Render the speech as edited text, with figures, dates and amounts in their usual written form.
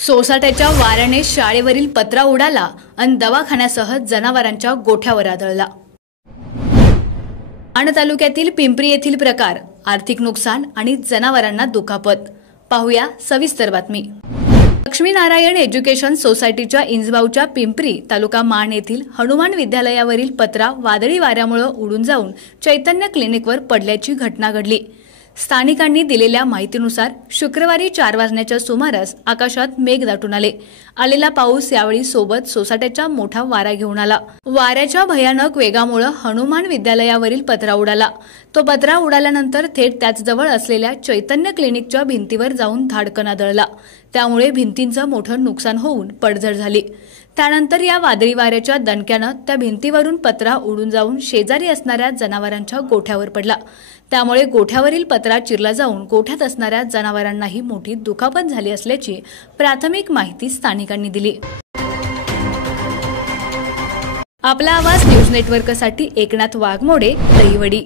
सोसाट्याच्या वाऱ्याने शाळेवरील पत्रा उडाला आणि दवाखान्यासह जनावरांच्या गोठ्यावर आदळला। आण तालुक्यातील पिंपरी येथील प्रकार, आर्थिक नुकसान आणि जनावरांना दुखापत। पाहूया सविस्तर बातमी। लक्ष्मीनारायण एज्युकेशन सोसायटीच्या इंजबावच्या पिंपरी तालुका मान येथील हनुमान विद्यालयावरील पत्रा वादळी वाऱ्यामुळे उडून जाऊन चैतन्य क्लिनिकवर पडल्याची घटना घडली। स्थानिकांनी दिलेल्या माहितीनुसार शुक्रवारी 4 वाजण्याच्या सुमारास आकाशात मेघ दाटून आलेला पाऊस यावेळी सोबत सोसाट्याचा मोठा वारा घेऊन आला। वाऱ्याच्या भयानक वेगामुळे हनुमान विद्यालयावरील पत्रा उडाला। तो पत्रा उडाल्यानंतर थेट त्याच जवळ असलेल्या चैतन्य क्लिनिकच्या भिंतीवर जाऊन धाडकन आदळला। त्यामुळे भिंतींचं मोठं नुकसान होऊन पडझड झाली। त्यानंतर या वादळी वाऱ्याच्या दणक्यानं त्या भिंतीवरून पत्रा उडून जाऊन शेजारी असणाऱ्या जनावरांच्या गोठ्यावर पडला। त्यामुळे गोठ्यावरील पत्रा चिरला जाऊन गोठ्यात असणाऱ्या जनावरांनाही मोठी दुखापत झाली असल्याची प्राथमिक माहिती स्थानिकांनी दिली। आपला आवाज न्यूज नेटवर्कसाठी एकनाथ वाघमोडे, दहिवडी।